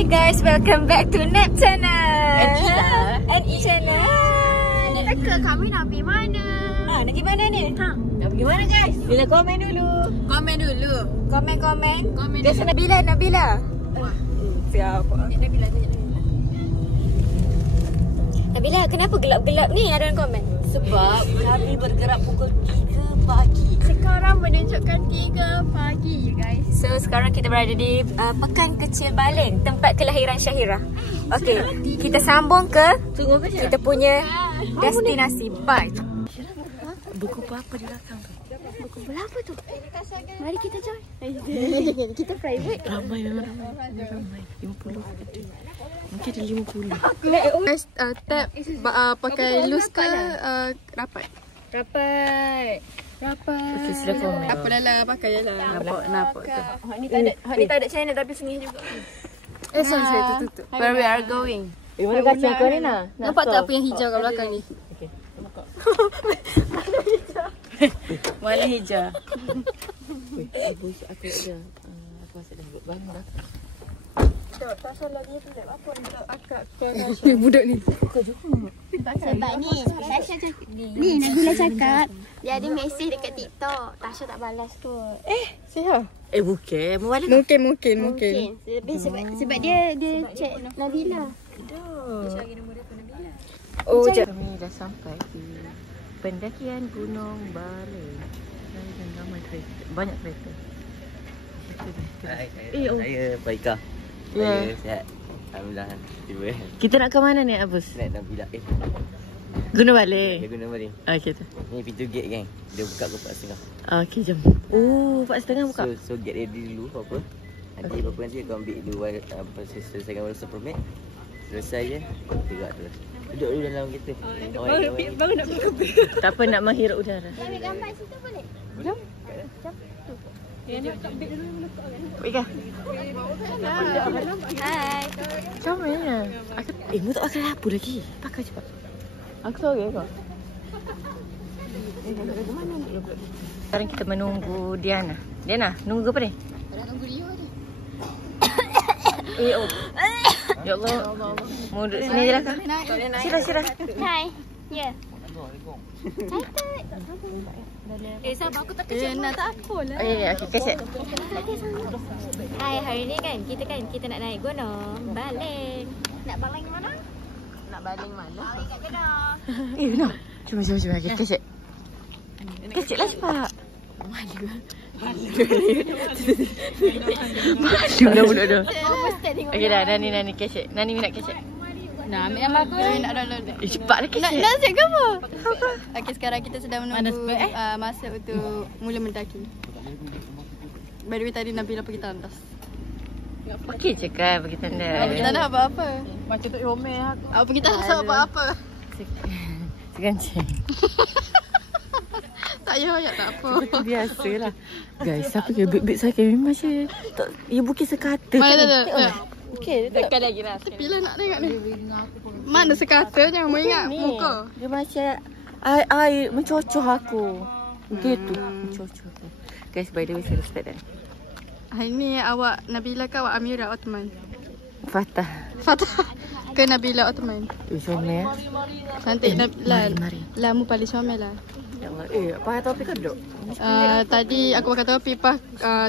Hi guys, welcome back to Nap Channel and E Channel. Kami nak pergi mana? Nak pergi mana ni? Nak pergi mana guys? Bila komen dulu. Komen dulu. Komen. Biasa dulu. Nabila. Siapa? Nabila, kenapa gelap-gelap ni ada komen? Sebab kami bergerak pukul 3 pagi. Sekarang menunjukkan 3 pagi guys. So sekarang kita berada di Pekan Kecil Baling, tempat kelahiran Syahira. Okey, kita sambung ke kita punya destinasi. Bye. Buku apa di belakang tu? Buku bola apa tu? Mari kita join. Kita private. Ramai memang ramai. 50 ada. Mungkin ada 50. Guys, tap pakai loose ke rapat? Rapat. Okey, sila komen. Apa lah pakai je lah. Nampak tu. Hak ni tak ada channel tapi sengih juga. Sorry, tutup. Where we are going? Mana kacang kau ni nak? Nampak tak apa yang hijau kat belakang ni? Mana hijau? Aku ada. Aku rasa dah bangun dah. Tak salah dia tu apa budak akak kau. Budak ni. Sebab ni Tasha cakap ni Nabila cakap dia ada mesej dekat TikTok. Tasha tak balas kot. Siapa? Bukan. Mungkin. Sebab dia check Nabila. Kami dah sampai di pendakian Gunung Baling. Dan ramai kereta. Banyak kereta. Saya Baika. Ya. Saya sihat. Alhamdulillah. Tiba. Kita nak ke mana ni, Abus? Nak Nabila. Gunung Dia Baling. guna balik. Okey tu. Ni pintu gate kan. Dia buka pukul 4:30. Okey, jom. 4:30 buka. So get ready dulu apa. Nanti kau ambil dulu selesaikan wala permit. Selesai je. Gerak terus. Duduk dulu dalam kereta. Baru nak pergi kopi. Tak apa, nak menghirup udara. Ambil gambar situ boleh? Yang nak kat beg dulu letak kan. Ika. Hai. Macam mana? Mu tak pakai apa lagi? Pakai cepat. Aku sorry kau. Sekarang kita menunggu Diana. Diana, nunggu apa ni? Dah tunggu Rio je. Ya Allah. Mau duduk sini je lah kak. Sila. Hai. Ya. Sabar aku tak kecil. Nak tak apalah. Okey, keset. Hai, hari ni kan kita nak naik gunung Baling. Nak baling mana? Nak baling mana? Baling kat Kedah. Nak. Cuma. Okey, keset. Keset lah cepat. Malu dah budak dah. Okey dah, Nani keset. Nani minat keset. Nak ambil yang aku nak download. Cepatlah keset. Nak set ke apa? Okey, sekarang kita sedang menunggu masa untuk mula mendaki. By the way, tadi Nabila pergi tandas. Okey je kan pergi tanda. Pergi tandas apa-apa. Macam tak romel aku. Pergi tandas apa-apa. Segancing. Tak payah tak apa. Biasalah. Guys, siapa ke beg saya memang macam tak, ia bukan sekata. Mana tak? Okey, dekat lagi lah. Tepilah nak tengok ni. Mana sekatanya mengingat muka. Dia macam air mencocoh aku. Gitu, mencocoh aku. Guys, by the way, saya respect dan. Hari ni awak Nabila ke awak Amira Ottoman? Fatah. Ke Nabila Ottoman? Macam mana ya? Cantik Nabila. Mari. Lamu paling comel lah. Ya Allah. Pakai topi ke duduk? Tadi aku pakai topi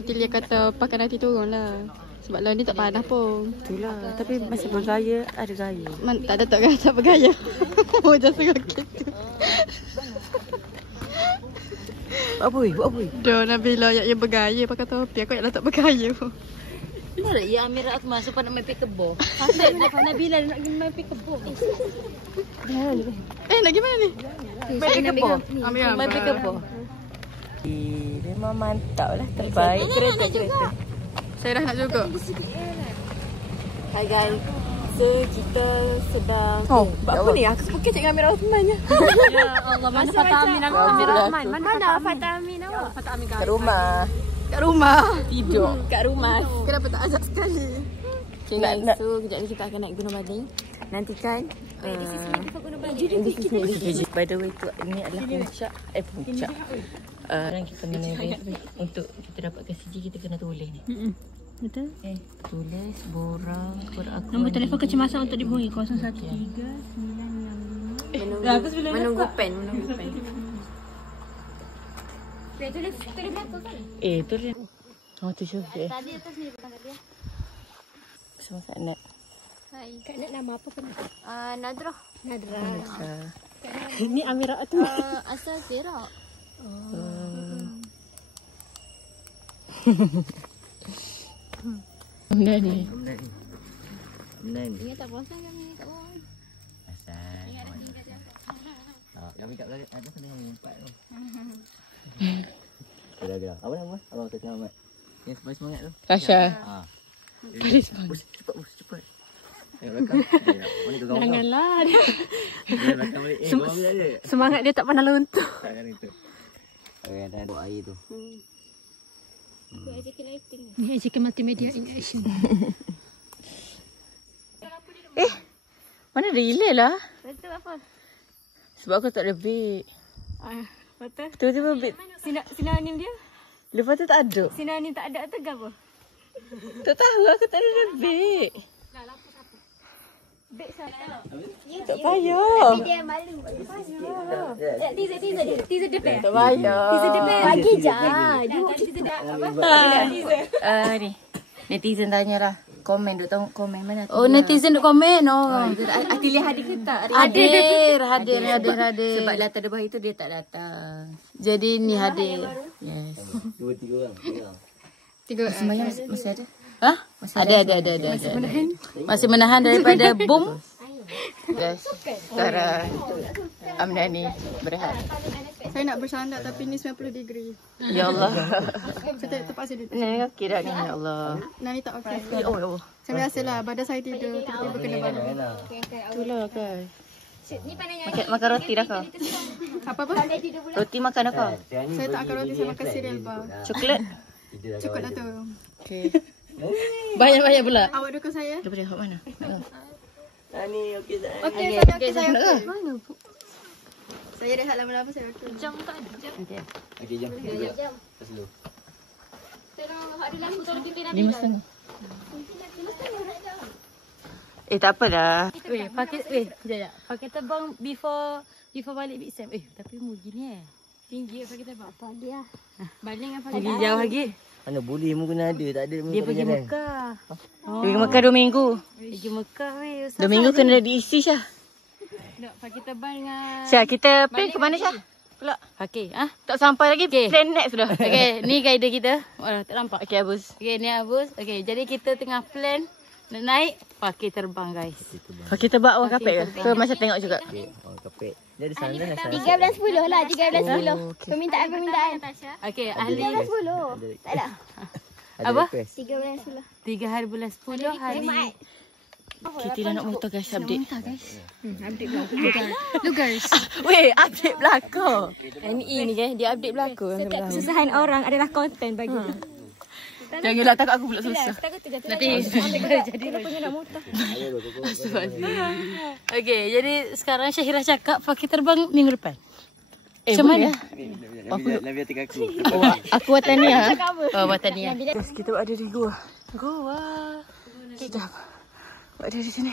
Tilia kata pakai nanti turun lah. Sebab lawan ni tak panas pun. Itulah. Tapi masih bergaya, ada gaya. Tak ada tak bergaya. Oh, just gitu. Buat apa? Dah Nabila yang bergaya pakai topi. Aku yang tak bergaya pun. Benar tak? Ya Amira Atma supaya nak main pikeball. Pasal Nabila nak main pikeball. Nak pergi mana ni? Main pikeball. Ambil Main pikeball. Memang mantap lah. Terbaik. Kereta. Saya dah nak juga. Hai guys. So kita sedang buat apa ni? Aku pakai cakap Amira Osman je. Ya Allah, mana Fatah Amin aku Amira Osman? Mana Fatah Amin awak? Fatah Amin Kat rumah. Kat rumah. Tidur. Kat rumah. Kenapa tak ajak sekali? Okay guys, so kejap ni kita akan naik Gunung Baling. Nantikan by the way tu ini adalah puncak puncak. Sekarang kita menaik untuk kita dapatkan CG kita kena toleh. Betul? Tulis borang kepada aku. Nombor telefon kecemasan untuk dihubungi 013 965. Menunggu pen. Tulis berapa kan? Tulis. Oh, tu syukur. Tadi atas ni bukan dia. Sama Kak Nak. Hai. Kak nak nama apa kan? Nadrah. Ini Amira tu. Asal Perak. Ni. Ingat tak puasa kami kat bawah. Asal. Kami kat belakang ada kena empat tu. Gerak. Apa nama? Abang kata Ahmad. Yang semangat tu. Tasha. Paris bang. Cepat. Tengok belakang. Mana tu kawan? Janganlah. Dia belakang balik. Kawan bila ada. Semangat dia tak pernah luntur. Takkan itu. Okey, ada dua air tu. Ni AJK Multimedia in Action. Mana relay lah? Betul apa? Sebab aku tak ada beg. Betul. Tiba-tiba beg. Sinonim dia? Lepas tu tak ada. Sinonim tak ada tu apa? Tak tahu aku tak ada beg. Beg siapa? Tak payah. Dia malu. Teaser dia pen. Tak payah. Bagi je. Ni. Netizen tanyalah. Komen duk tahu komen mana. Oh, netizen duk komen. Atili hadir ke tak? Hadir. Sebab latar debah itu dia tak datang. Jadi ni hadir. Yes. 2-3 orang. Semuanya masih ada? Hah? Ada. Masih menahan daripada boom. Guys, Sarah Amnani berehat. Saya nak bersandar tapi ni 90 degree. Ya Allah. Saya terpaksa duduk. Ni okey dah ni, ya Allah. Nani tak okey. Ya Allah. Saya biasalah badan saya tidur tiba-tiba kena bangun. Itulah guys. Makan roti dah kau? Apa? Roti makan dah kau? Saya tak akan roti, saya makan cereal bar. Coklat? Cukup dah tu. Okey. Banyak-banyak pula. Awak dukung saya? Daripada kat mana? Ni okey tak? Okey, saya okey. Mana bu? Saya rehat lama-lama saya okey. Jam tak ada. Okey, jom. Jam. Pas dulu. Ada lampu tolong pimpin 5:30. Tak apalah. Sekejap. Pakai terbang before balik Big Sam. Tapi mu gini tinggi pakai terbang. Apa dia? Baling apa lagi jauh lagi. Mana boleh mu kena ada, tak ada mu. Dia pergi Mekah. Dia pergi Mekah 2 minggu. Pergi Mekah weh. 2 minggu kena diisi Syah. Tak pakai terbang dengan Syah, kita plan ke mana Syah? Pula. pakai. Tak sampai lagi. Plan next sudah. Okey, ni guide kita. Tak nampak. Okey, Abus. Okey, ni Abus. Okey, jadi kita tengah plan nak naik pakai terbang guys. Pakai tebak orang kapek ke? Ke macam tengok juga? Oh, kapek. Dia ada sana dah. 13.10 lah, 13.10. Permintaan. Okey, ahli 13.10. Tak ada. Apa? 13.10. 3 hari bulan 10 hari. Kita dah nak motor guys, update. Look guys. Weh, update belakang. Ini guys, dia update belakang. Setiap kesusahan orang adalah konten bagi kita. Janganlah takut aku pula susah. Nanti jadi nak motor. Okey, jadi sekarang Syahira cakap pakai terbang minggu depan. Macam mana? Nak biar tinggal aku. Aku Watania. Oh, Watania. Guys, kita ada di gua. Gua. Sekejap. Ada di sini.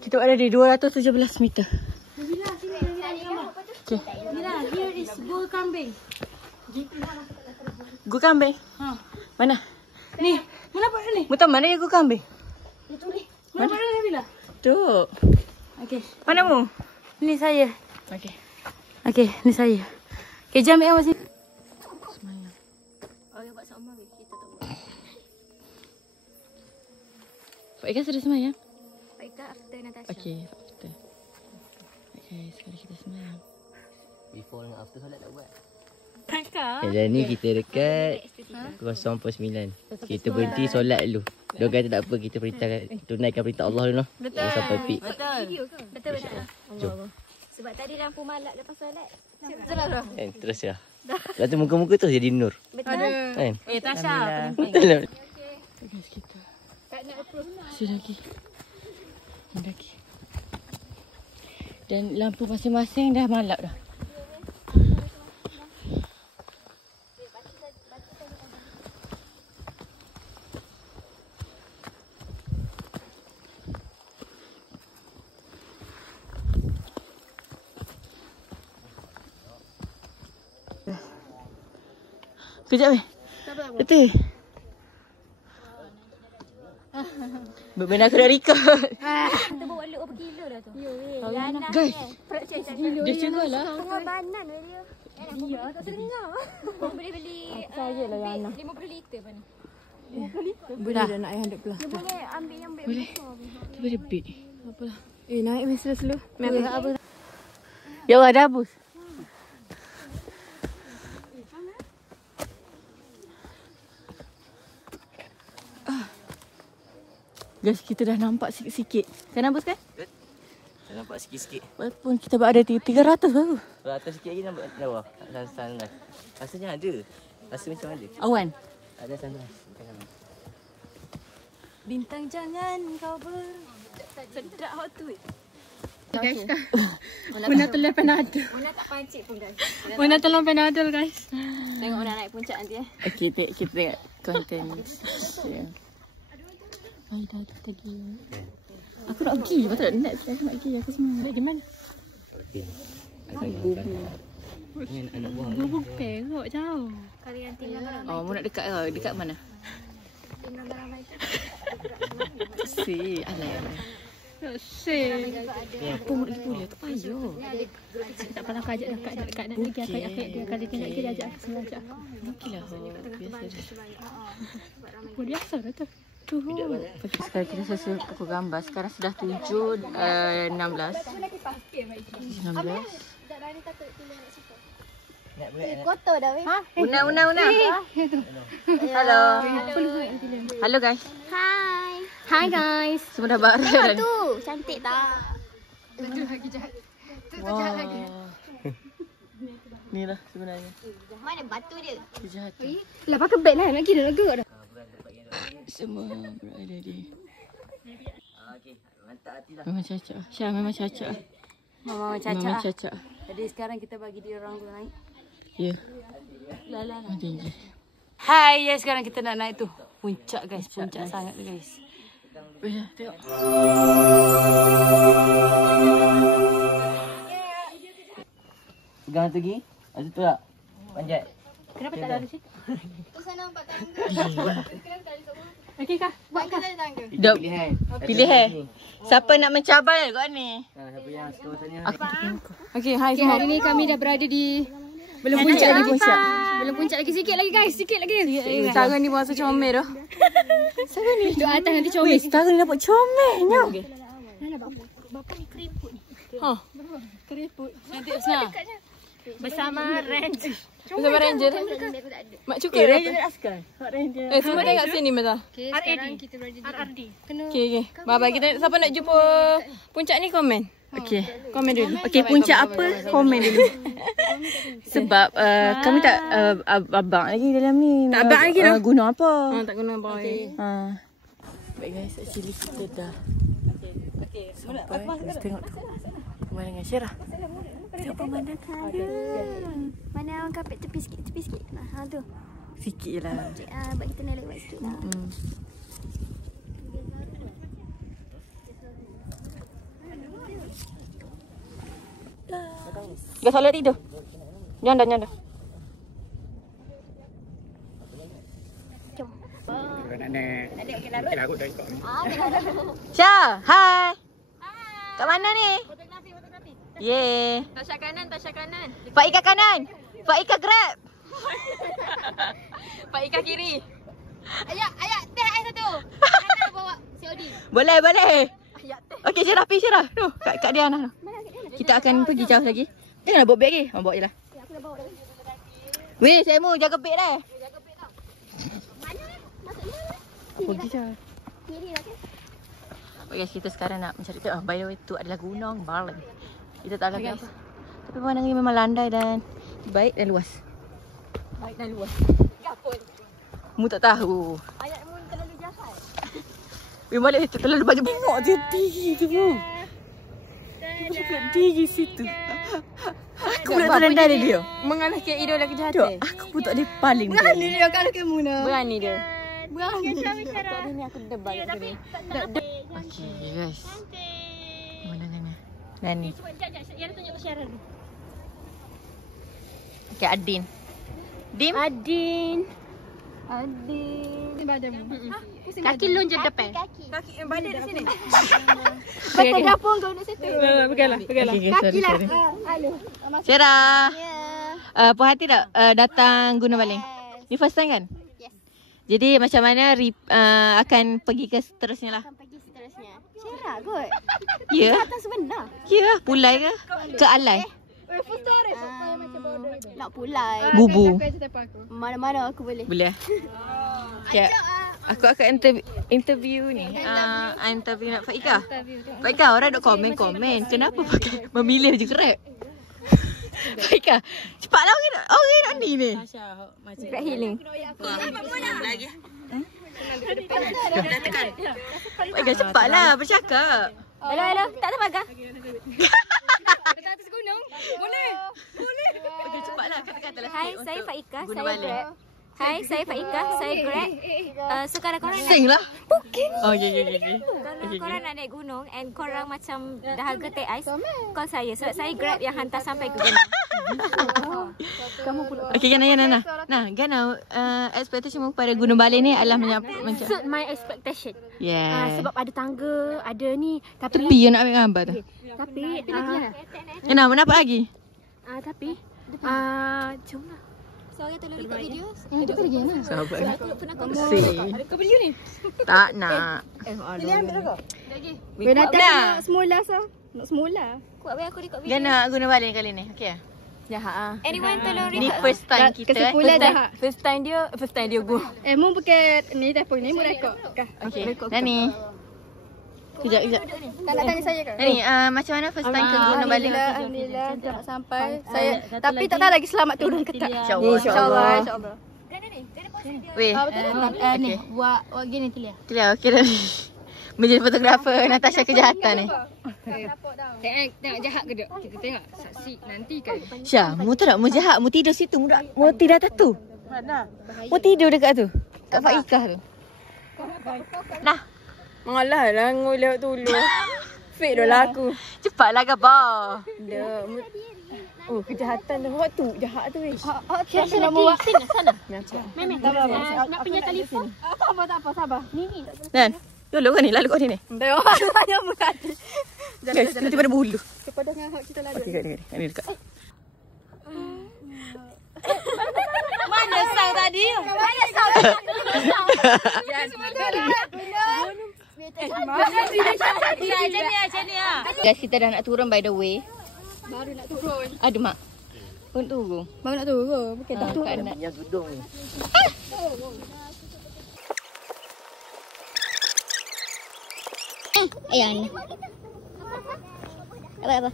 Kita ada di 217 meter. Okay. Mira, here is Gua Kambing. Gua kambing? Mana? Ni, mana apa ni? Mutam mana ya gua kambing? Mana apa ni Bila? Tu. Okey. Mana mu? Ni saya. Okey. Okey, ni saya. Okey, jam yang masih. Semayang. Oh, buat sama kita tak buat. Pak Ika sudah semayang? Pak Ika after Natasha. Okey, after. Okey, sekarang kita semayang. Before dengan after solat tak buat. Kakak. Okay, ni kita dekat 0.9. Kita berhenti solat dulu. Dia kata tak apa, kita tunaikan perintah Allah dulu. Betul. Sampai peak. Betul. Jom. Sebab tadi lampu malak lepas solat. Terus ya. Lepas tu muka-muka tu jadi nur. Betul. Kan? Tasha. Betul. Guys, kita. Masih lagi. Lagi. Dan lampu masing-masing dah malap dah. Kejap weh. Betul. Benar aku nak record. Kita bawa look berapa kilo dah tu? Guys. Dia cakap lah. Pengorbanan dia. Ya, tak setengah. Boleh beli Saya lah Yana. 50 liter mana? Boleh dah nak 100 plus. Dia boleh ambil yang beg Boleh. besar. Tiba dia big. Apalah. Naik weh slow-slow. Apa? Ya Allah, dah habis. Guys, kita dah nampak sikit-sikit. Kan Abus kan? Saya nampak sikit-sikit. Walaupun kita berada 300 baru. Atas sikit lagi nampak bawah. Sunrise. Rasanya ada. Rasa macam ada. Awan. Ada sunrise. Bintang jangan kau sedap hot tu. Guys, Muna telan Panadol. Mona tak pancit pun guys. Muna telan Panadol guys. Tengok Mona naik puncak nanti eh. Okay, kita tengok konten. Yeah. Ay, dah tadi. Aku nak pergi. Patut nak pergi. Aku semua nak di mana? Dengan anak buah. Bubuk perok jauh. Kali yang tinggal barang. Oh, mu nak dekat ke? Dekat mana? Tinggal barang baik. Si, alay. Apa mu nak pergi? Tak payah. Tak pernah aku ajak dekat lagi. Akak dia kali kena dia ajak aku semua ajak aku. Okeylah. Biasa dah. Biasa dah tu. Sekarang kita selesai pukul gambar. Sekarang sudah 7.16. 16. Kotor dah weh. Una. Halo. Halo guys. Hi guys. Semua dah barat. Tu cantik tak? Wah. Ni lah sebenarnya. Mana batu dia? Kejahatan. Lah pakai beg lah. Nak kira nak gerak dah. Semua berada di. Okey, mantap hati lah. Memang cacak. Syah memang cacak. Mama Memang cacak. Jadi sekarang kita bagi dia orang tu naik. Ya. Memang tinggi. Hai, ya sekarang kita nak naik tu. Puncak guys, puncak sangat tu guys. Boleh tengok. Pegang tu lagi. Ada tu tak? Panjat. Kenapa tak ada situ? Tu sana nampak tangga. Okey kah? Buat kita ada tangga. Dok. Pilihan. Pilih Siapa nak mencabar kau ni? Siapa yang skor sana? Okey, hai semua. Hari ni kami dah berada di belum puncak lagi. Belum puncak lagi, sikit lagi guys, sikit lagi. Tangan ni rasa comel dah. Siapa ni? Duk atas nanti comel. Sekarang ni nampak comelnya. Bapa ni keriput ni. Ha. Keriput. Nanti Usna. Bersama Ranger. Bersama Ranger. Mak cuka Ranger askar. Ranger. semua tengok sini Mata. Okay, sekarang kita berada di RRD. Kena Okay. Bye-bye. Kita siapa nak jumpa puncak ni komen. Okey. Komen dulu. Okey, puncak apa? Komen dulu. Sebab kami tak abang lagi dalam ni. Tak abang lagi dah? Guna apa? Tak guna boy. Baik guys, actually kita dah sampai. Kita tengok pemandangan Syarah. Tengok pemandangan dia. Mana orang kapit tepi sikit. Ha tu. Sikit lah. Buat kita naik lewat sikit lah. Dah salah tidur. Nyanda. Syah, hai. Kat mana ni? Yeay. Tasha kanan. Pak Ika kanan. Pak Ika grab. Pak Ika kiri. Ayat, teh air satu. Mana bawa COD? Boleh. Okey, Syarah pergi Syarah. Tu, kat Diana. Kita akan pergi jauh lagi. Jangan bawa beg lagi. Bawa je lah. Weh, saya mau jaga beg dah. Pergi je. Kiri lah kan? Okay guys, kita sekarang nak mencari tu. By the way, tu adalah Gunung Barling. Kita tak tahu guys. Tapi pemandangan ni memang landai dan baik dan luas. Mu tak tahu. Ayat mu terlalu jahat. Memang dia terlalu banyak bengok dia tinggi tu. Bukan tinggi situ. Aku pula terlandai dia. Mengalahkan idola Dok, kejahatan. aku pun tak ada paling. Berani dia kalau kamu nak. Berani dia. Berani. Tadi ni aku debat kat sini. Okey guys. Pemandangannya. Dan ni. Sekejap, Yana tunjuk Syarah dulu. Okay, Adin. Dim? Adin. Kaki lon je depan. Kaki Badan di sini. Betul dapur kau nak situ. Peganglah. Kaki lah. Syirah. Ya. Puas hati tak datang Gunung Baling? Ni first time kan? Yes. Jadi macam mana akan pergi ke seterusnya lah? Akan pergi seterusnya. Cerah kot. Ya? Datang sebenar. Ya, pulai ke? Ke alai? Nak pulai. Bubu. Mana-mana aku boleh. Boleh? Okay. Aku akan interview ni. Interview nak Faika. Faika, orang duk komen-komen. Kenapa pakai memilih je Grab? Faika, cepatlah orang nak ni. Grab healing. Lagi. Faika, cepatlah bercakap. Hello. Tak ada pagar. Dekat atas gunung. Boleh. Okey, cepatlah kata-katalah. Hai, saya Faika. Gunung Saya Baling. Grab. Hai, saya Faika. Saya Grab. So kalau korang nak, Sing lah. Oh, okay. kalau korang nak naik gunung and korang macam dahaga teh ais, call saya. Sebab saya Grab yang hantar sampai ke gunung. Okay, Gana. Nah, Gana, expectation pada Gunung Baling ni adalah macam Suit my expectation. yeah. Sebab ada tangga, ada ni. Tapi Tepi yang nak ambil gambar tu. Kenapa lagi? tapi jom lah. Sorry tolong record video. Sahabat. Aku pernah komen. Kau beli ni? Tak nak. Nak semula so. Nak semula. Kuat baik aku record video. Gana Gunung Baling kali ni. Okey. Jahat Anyone tolong Ni record. first time kita. Kesimpulan jahat. First time dia go. Mu pakai ni telefon ni mu record. Okey. Nani. Kejap. Tak nak tanya saya ke? Nani, macam mana first time ke Gunung Baling? Alhamdulillah selamat sampai. Saya tapi tak tahu lagi selamat turun ke tak. InsyaAllah. InsyaAllah. Weh. Ni buat gini tu lihat. Okey lah. Menjadi fotografer Natasha Kejahatan ni. Tengok jahat ke tak? Kita tengok saksi nanti kan. Syah, mu tak mu jahat, mu tidur situ, mu tidur atas tu. Mana? Mu tidur dekat tu. Kat Faikah tu. Nah, Malah lah ngolak dulu. Fake dah lah aku. cepatlah gabar. Dah. Oh, kejahatan tu. Buat tu jahat tu. Siapa nak buat? Sana. Memang tak apa. Nak pinjam telefon? Tak apa, sabar. Ni. Dan, lalu kau ni, ni. Tanya muka. Nanti pada bulu. Kepada kita lalu. Okey, ni dekat. Mana sang tadi? Mana sang? Guys, kita dah nak turun by the way. Baru nak turun. Ada mak. Untuk turun. Baru nak turun. Bukan tak turun. Yang gedung ni. Ayan. Apa?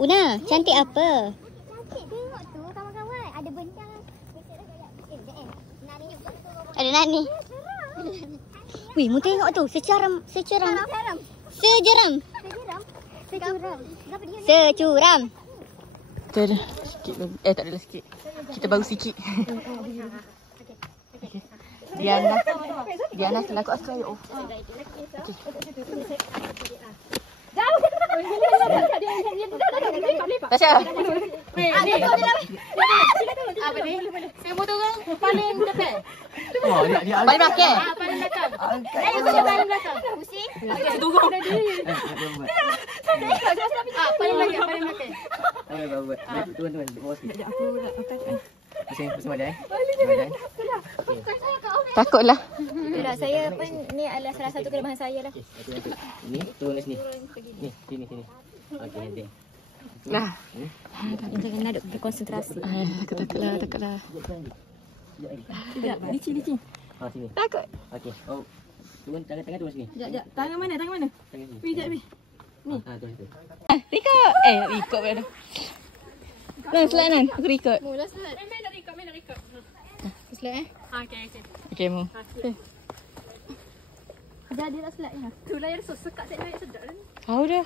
Una, cantik apa? Cantik, tengok tu kawan-kawan. Ada benda. Ada Nani. Wih, mu tengok tu. Securam. Kita ada sikit lagi. Tak ada sikit. Kita baru sikit. Okay. Diana selaku askar. Oh. Okay. Tasha. Apa ni? Saya mau turun paling depan. Paling belakang. Paling belakang. Saya paling belakang. Pusing. Turun. Paling belakang. Buat. Turun. Bawah sikit. Aku nak makan. Pusing badan. Takutlah. Tak, saya pun ni adalah salah satu kelemahan saya lah. Ni turun sini. Ni sini. Okey, nanti. Nah. Jangan nak berkonsentrasi. Takutlah. Licin. Ha, sini. Takut. Okey. Oh. Turun tangan turun sini. Sekejap. Tangan mana? Tangan sini. Sekejap. Ni. Ha, turun situ. Record. Record pada. Nan. Aku record. Mula slide. Main nak record. Slide Okay. Okay, mu. Jadi nak slide ni. Tu lah yang sekat saya naik sedap ni. Tahu dah.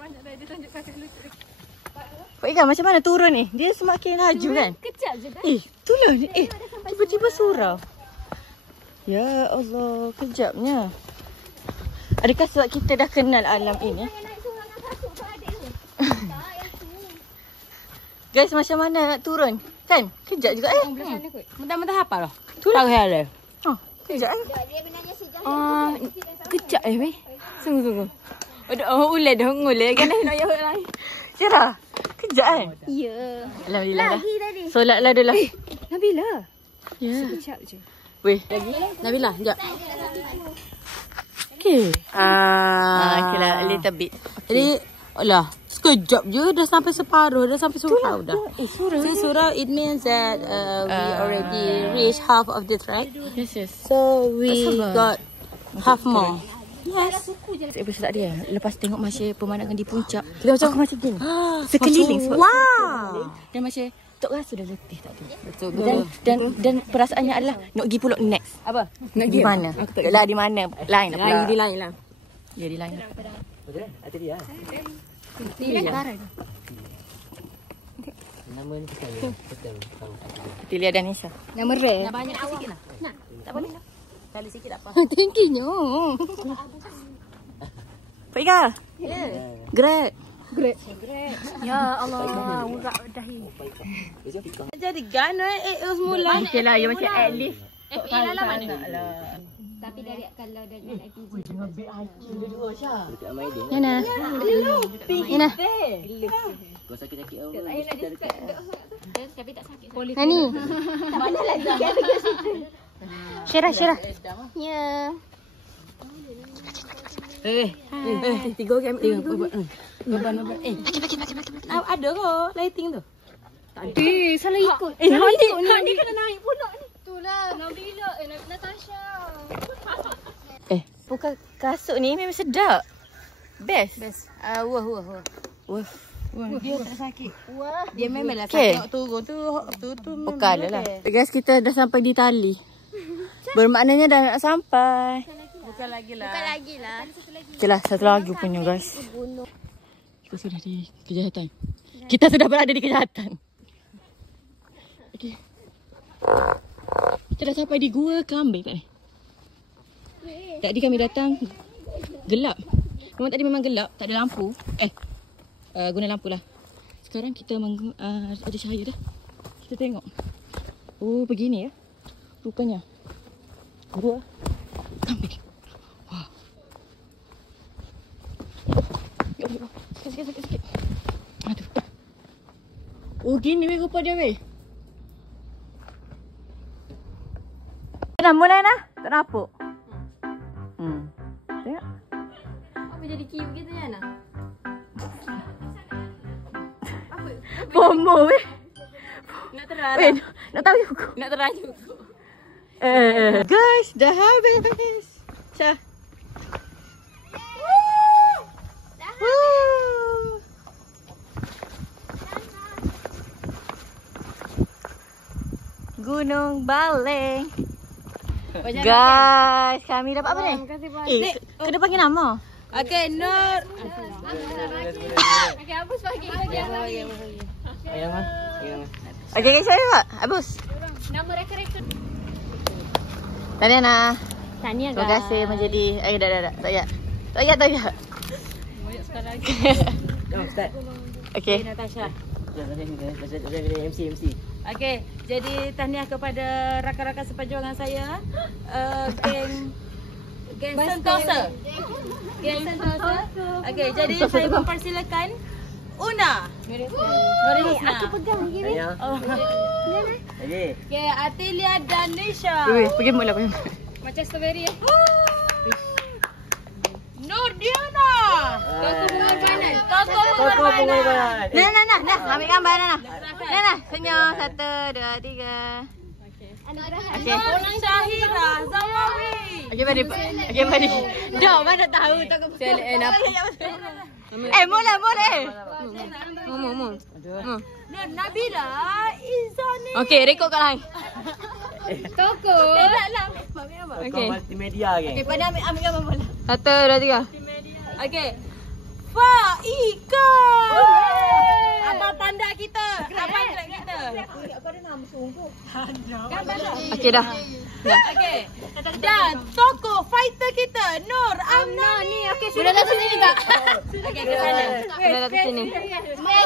Banyak dah dia tunjuk kaki lucu. Pak Ika, macam mana turun ni? Dia semakin laju kan? Kejap je dah. Itulah ni. Tiba-tiba surau. Ya Allah, kejapnya. Adakah sebab kita dah kenal alam ini? Guys, macam mana nak turun? Kan? Kejap juga Mentah-mentah apa lah? Tu Tak kaya ada. Kejap Kejap weh. Sungguh-sungguh. Ulai dah ngulai kan nak ya lain. Syirah. Kejap kan? Ya. Alhamdulillah dah. Lagi tadi. Solatlah dulu. Nabila. Ya. Kejap je. Weh. Nabila, sekejap. Okay. Okay lah. Little bit. Jadi, alah, sekejap je dah sampai separuh, dah sampai surau dah. Surau. So surau it means that we already reached half of the track. Yes. So we got half more. Yes. Episode tak dia. Lepas tengok Masya pemandangan di puncak, kita macam gini. Sekeliling. Wow. Dan Masya Tok rasa dah letih tak tu. Betul. Dan perasaannya adalah nak pergi pulak next. Apa? Nak pergi mana? Lah di mana? Lain lah. Lain di lain lah. Ya di lain. Ada dia. Nama ni betul. Betul. Tilia dan Nisha. Nama rare. Nak banyak sikit lah. Nak. Tak boleh lah. Kali sikit apa? Tingginya. Pak Ika. Great. Ya Allah, murah dahi. Jadi gan semula. Okey lah, ya macam at least. lah mana? Tapi dari kalau dengan FPG. Dekat Amai dia. Yana. Yana. Kau sakit-sakit awak. Tapi tak sakit. Nani. Mana lagi? Syirah. Ya. Tiga orang ambil. Beban. Bagi. Ada kok lighting tu. Tadi salah ikut. Hani kena naik pula ni. Itulah Nabila, Natasha. Buka kasut ni memang sedap. Best. Wah. Dia tak sakit. Wah. Dia memanglah Okay. sakit turun tu. Bukan lah. Guys, kita dah sampai di tali. Bermaknanya dah nak sampai. Bukan lagi lah. Okay lah, satu lagi punya guys. Kita sudah di kejahatan. Kita sudah berada di kejahatan. Okay. Kita dah sampai di Gua Kambing tak ni? Tadi kami datang gelap. Memang tadi memang gelap, tak ada lampu. Guna lampu lah. Sekarang kita ada cahaya dah. Kita tengok. Oh, begini ya. Rupanya. Gua Kambing. Wah. Ya Allah. Sikit. Aduh. Oh, gini weh rupa dia weh. Mula nah. Tak nampak. Tengok. Apa jadi kiu gitu ya nak? FOMO weh. Nak terang. Weh, nak tahu juga. Nak terang. Guys, dah habis. Syah. Gunung Baleng. Guys, kami dapat apa ni? Kena panggil nama. Okay, Nur. Okey, hapus bagi. Okay, guys, saya tak? Habis. Nama rekod. Taniana. Tania Terima kasih menjadi... dah. Tak payah. Banyak sekali lagi. Start. Okay. Natasha. MC. Okey, jadi tahniah kepada rakan-rakan seperjuangan saya. Geng Sentosa. Okey, jadi saya mempersilakan Una. Nurisna. Aku pegang lagi ni. Lagi. Okey, Atilia dan Nisha. Pergi mula. Macam strawberry ya. Nordiana. Toko pengorbanan. Nah. Ambil gambar Nah. Senyum. 1, 2, 3. Okey. Syahira Zamawi. Okay, badi. Dah, mana tahu tak mula. Nabila Izani. Okay, rekod kat lain. Toko. Okey. Multimedia ke? Okey, pada ambil gambar bola. 1, 2, 3. Okey. Faika. Abang panda kita. Okey dah. Dan tokoh fighter kita Nur Amna ni. Okey, Boleh datang sini tak? Okey, ke sana. Boleh datang sini.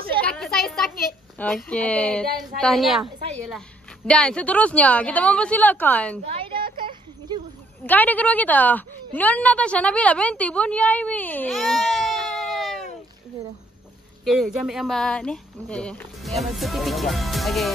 Kaki saya sakit. Okey. Tahniah. Sayalah. Dan seterusnya kita mempersilakan guide kedua kita, Nur Natasha Nabila binti Bunia Aiwi. Okey, jangan ambil gambar ni. Okey. Gambar sertifikat. Okey.